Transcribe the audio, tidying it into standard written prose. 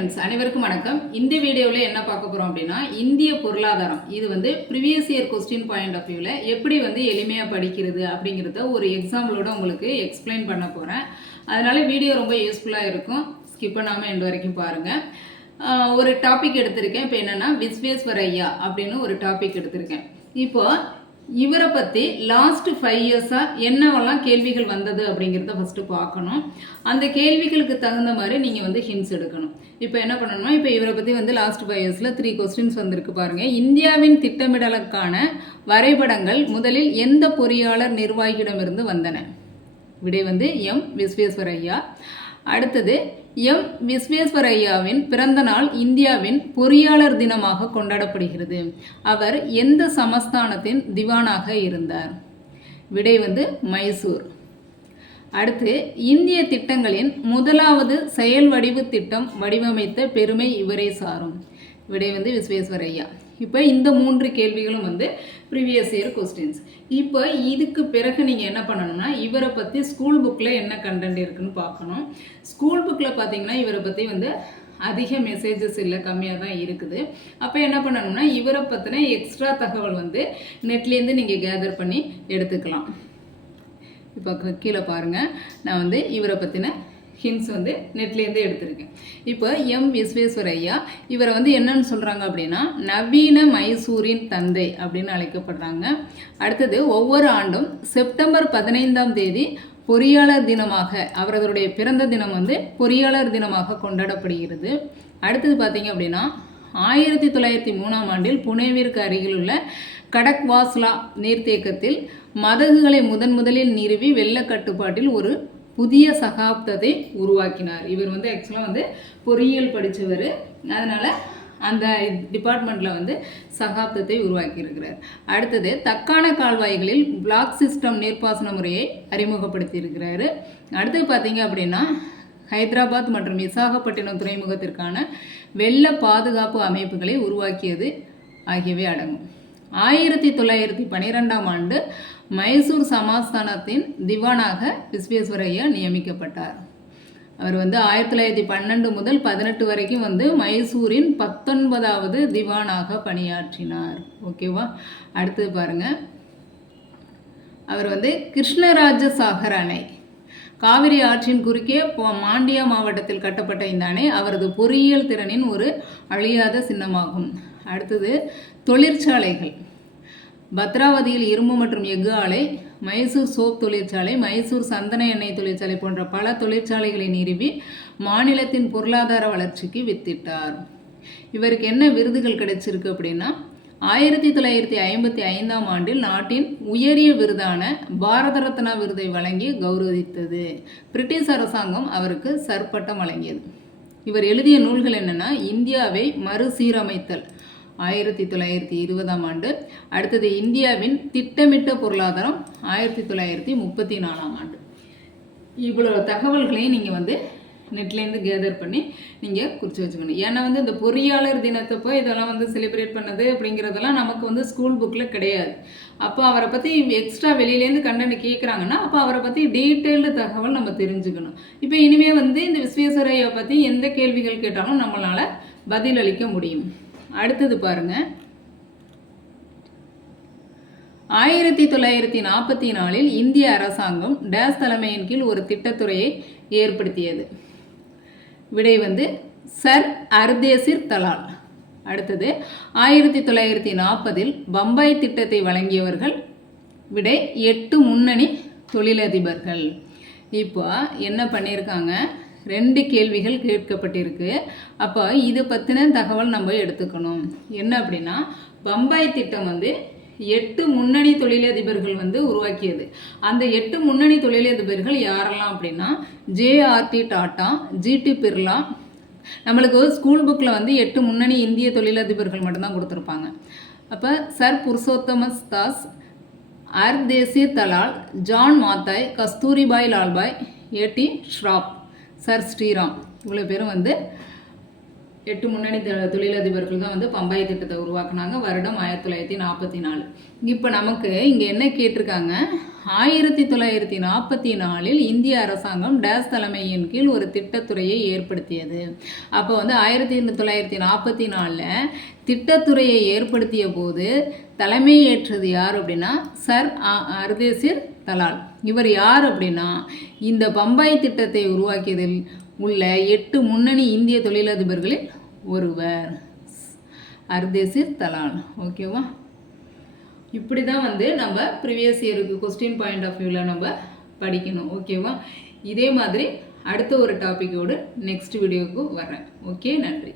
Friends, அனைவருக்கும் வணக்கம். இந்த வீடியோவில் என்ன பார்க்க போகிறோம் அப்படின்னா, இந்திய பொருளாதாரம் இது வந்து previous year question point of வியூவில் எப்படி வந்து எளிமையாக படிக்கிறது அப்படிங்கிறத ஒரு எக்ஸாம்பிளோட உங்களுக்கு எக்ஸ்பிளைன் பண்ண போகிறேன். அதனால் வீடியோ ரொம்ப யூஸ்ஃபுல்லாக இருக்கும். ஸ்கிப் பண்ணாமல் எண்டு வரைக்கும் பாருங்கள். ஒரு டாபிக் எடுத்திருக்கேன். இப்போ என்னென்னா விஸ்வேஸ்வரய்யா அப்படின்னு ஒரு டாபிக் எடுத்திருக்கேன். இப்போது இவரை பற்றி லாஸ்ட் 5 இயர்ஸாக என்னவெல்லாம் கேள்விகள் வந்தது அப்படிங்கிறத ஃபஸ்ட்டு பார்க்கணும். அந்த கேள்விகளுக்கு தகுந்த மாதிரி நீங்கள் வந்து ஹிண்ட்ஸ் எடுக்கணும். இப்போ என்ன பண்ணணும்னா, இப்போ இவரை பற்றி வந்து லாஸ்ட் 5 இயர்ஸில் 3 கொஸ்டின்ஸ் வந்திருக்கு பாருங்கள். இந்தியாவின் திட்டமிடலுக்கான வரைபடங்கள் முதலில் எந்த பொறியாளர் நிர்வாகியிடமிருந்து வந்தன? விடை வந்து எம் விஸ்வேஸ்வரய்யா. அடுத்தது, எம் விஸ்வேஸ்வரய்யாவின் பிறந்த நாள் இந்தியாவின் பொறியாளர் தினமாக கொண்டாடப்படுகிறது. அவர் எந்த சமஸ்தானத்தின் திவானாக இருந்தார்? விடை வந்து மைசூர். அடுத்து, இந்திய திட்டங்களின் முதலாவது செயல் வடிவு திட்டம் வடிவமைத்த பெருமை இவரை சாரும். விடை வந்து விஸ்வேஸ்வரய்யா. இப்போ இந்த 3 கேள்விகளும் வந்து ப்ரீவியஸ் இயர் கொஸ்டின்ஸ். இப்போ இதுக்கு பிறகு நீங்கள் என்ன பண்ணணும்னா, இவரை பற்றி ஸ்கூல் புக்கில் என்ன கண்டென்ட் இருக்குன்னு பார்க்கணும். ஸ்கூல் புக்கில் பார்த்தீங்கன்னா இவரை பற்றி வந்து அதிக மெசேஜஸ் இல்லை, கம்மியாக தான் இருக்குது. அப்போ என்ன பண்ணணும்னா, இவரை பற்றின எக்ஸ்ட்ரா தகவல் வந்து நெட்லேருந்து நீங்கள் கேதர் பண்ணி எடுத்துக்கலாம். இப்போ கீழே பாருங்கள், நான் வந்து இவரை பற்றின ஹிண்ட்ஸ் வந்து நெட்லேருந்து எடுத்திருக்கேன். இப்போ எம் விஸ்வேஸ்வரய்யா இவரை வந்து என்னன்னு சொல்கிறாங்க அப்படின்னா, நவீன மைசூரின் தந்தை அப்படின்னு அழைக்கப்படுறாங்க. அடுத்தது, ஒவ்வொரு ஆண்டும் செப்டம்பர் 15ஆம் தேதி பொறியாளர் தினமாக, அவர்களுடைய பிறந்த தினம் வந்து பொறியாளர் தினமாக கொண்டாடப்படுகிறது. அடுத்தது பார்த்தீங்க அப்படின்னா, 1903ஆம் ஆண்டில் புனேவிற்கு அருகில் உள்ள கடக்வாஸ்லா நீர்த்தேக்கத்தில் மதகுகளை முதலில் நிறுவி வெள்ள கட்டுப்பாட்டில் ஒரு புதிய சகாப்தத்தை உருவாக்கினார். இவர் வந்து ஆக்சுவலாக வந்து பொறியியல் படித்தவர், அதனால் அந்த டிபார்ட்மெண்ட்டில் வந்து சகாப்தத்தை உருவாக்கியிருக்கிறார். அடுத்தது, தக்கான கால்வாய்களில் பிளாக் சிஸ்டம் நீர்ப்பாசன முறையை அறிமுகப்படுத்தியிருக்கிறாரு. அடுத்தது பார்த்தீங்க அப்படின்னா, ஹைதராபாத் மற்றும் விசாகப்பட்டினம் துறைமுகத்திற்கான வெள்ள பாதுகாப்பு அமைப்புகளை உருவாக்கியது ஆகியவை அடங்கும். 1912ஆம் ஆண்டு மைசூர் சமஸ்தானத்தின் திவானாக விஸ்வேஸ்வரய்யா நியமிக்கப்பட்டார். அவர் வந்து 1912 முதல் 18 வரைக்கும் வந்து மைசூரின் 19வது திவானாக பணியாற்றினார். ஓகேவா? அடுத்தது பாருங்கள், அவர் வந்து கிருஷ்ணராஜ சாகர் அணை, காவிரி ஆற்றின் குறுக்கே மாண்டியா மாவட்டத்தில் கட்டப்பட்ட இந்த அணை அவரது பொறியியல் திறனின் ஒரு அழியாத சின்னமாகும். அடுத்தது, தொழிற்சாலைகள். பத்ராவதியில் இரும்பு மற்றும் எஃகு ஆலை, மைசூர் சோப் தொழிற்சாலை, மைசூர் சந்தன எண்ணெய் தொழிற்சாலை போன்ற பல தொழிற்சாலைகளை நிறுவி மாநிலத்தின் பொருளாதார வளர்ச்சிக்கு வித்திட்டார். இவருக்கு என்ன விருதுகள் கிடைச்சிருக்கு அப்படின்னா, 1955ஆம் ஆண்டில் நாட்டின் உயரிய விருதான பாரத ரத்னா விருதை வழங்கி கௌரவித்தது. பிரிட்டிஷ் அரசாங்கம் அவருக்கு சர் பட்டம் வழங்கியது. இவர் எழுதிய நூல்கள் என்னென்னா, இந்தியாவை மறுசீரமைத்தல் 1920ஆம் ஆண்டு. அடுத்தது, இந்தியாவின் திட்டமிட்ட பொருளாதாரம் 1934ஆம் ஆண்டு. இவ்வளோ தகவல்களையும் நீங்கள் வந்து நெட்லேருந்து கேதர் பண்ணி நீங்கள் குறித்து வச்சுக்கணும். ஏன்னா வந்து இந்த பொறியாளர் தினத்தப்போ இதெல்லாம் வந்து செலிப்ரேட் பண்ணது அப்படிங்கிறதெல்லாம் நமக்கு வந்து ஸ்கூல் புக்கில் கிடையாது. அப்போ அவரை பற்றி எக்ஸ்ட்ரா வெளியிலேருந்து கண்டென்ட் கேட்குறாங்கன்னா, அப்போ அவரை பற்றி டீட்டெயில்டு தகவல் நம்ம தெரிஞ்சுக்கணும். இப்போ இனிமேல் வந்து இந்த விஸ்வேஸ்வரய்யா பற்றி எந்த கேள்விகள் கேட்டாலும் நம்மளால் பதிலளிக்க முடியும். அடுத்தது பாருங்கள், 1944இல் இந்திய அரசாங்கம் டேஸ் தலைமையின் கீழ் ஒரு திட்டத்துறையை ஏற்படுத்தியது. விடை வந்து சர் அர்தேசிர் தலால். அடுத்தது, 1940இல் பம்பாய் திட்டத்தை வழங்கியவர்கள். விடை 8 முன்னணி தொழிலதிபர்கள். இப்போ என்ன பண்ணியிருக்காங்க, 2 கேள்விகள் கேட்கப்பட்டிருக்கு. அப்போ இதை பற்றின தகவல் நம்ம எடுத்துக்கணும். என்ன அப்படின்னா, பம்பாய் திட்டம் வந்து 8 முன்னணி தொழிலதிபர்கள் வந்து உருவாக்கியது. அந்த 8 முன்னணி தொழிலதிபர்கள் யாரெல்லாம் அப்படின்னா, ஜேஆர்டி டாட்டா, ஜிடி பிர்லா. நம்மளுக்கு ஸ்கூல் புக்கில் வந்து 8 முன்னணி இந்திய தொழிலதிபர்கள் மட்டும்தான் கொடுத்துருப்பாங்க. அப்போ sir Purushottamdas Das, Ardeshir Dalal, John Mathai, Kasturbhai Lalbhai, AD Shroff, sir Shriram, இவ்வளோ பேரும் வந்து 8 முன்னணி தொழிலதிபர்கள் தான் வந்து பம்பாய் திட்டத்தை உருவாக்குனாங்க. வருடம் 1944. இப்போ நமக்கு இங்கே என்ன கேட்டிருக்காங்க, 1944 இந்திய அரசாங்கம் டேஸ் தலைமையின் கீழ் ஒரு திட்டத்துறையை ஏற்படுத்தியது. அப்போ வந்து 1944 திட்டத்துறையை ஏற்படுத்திய போது தலைமை ஏற்றது யார் அப்படின்னா சர் அர்தேசிர் தலால். இவர் யார் அப்படின்னா இந்த பம்பாய் திட்டத்தை உருவாக்கியதில் உள்ள 8 முன்னணி இந்திய தொழிலதிபர்களில் ஒருவர் அர்தேசிர் தலால். ஓகேவா? இப்படி தான் வந்து நம்ம ப்ரீவியஸ் இயருக்கு கொஸ்டின் பாயிண்ட் ஆஃப் வியூவில் நம்ம படிக்கணும். ஓகேவா? இதே மாதிரி அடுத்த ஒரு டாப்பிக்கோடு நெக்ஸ்ட் வீடியோவுக்கு வரேன். ஓகே, நன்றி.